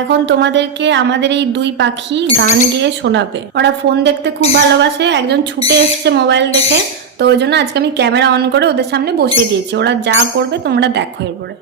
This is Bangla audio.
এখন তোমাদেরকে আমাদের এই দুই পাখি গান গেয়ে শোনাবে। ওরা ফোন দেখতে খুব ভালোবাসে, একজন ছুটে এসছে মোবাইল দেখে, তো ওই জন্য আজকে আমি ক্যামেরা অন করে ওদের সামনে বসিয়ে দিয়েছি। ওরা যা করবে তোমরা দেখো এরপরে।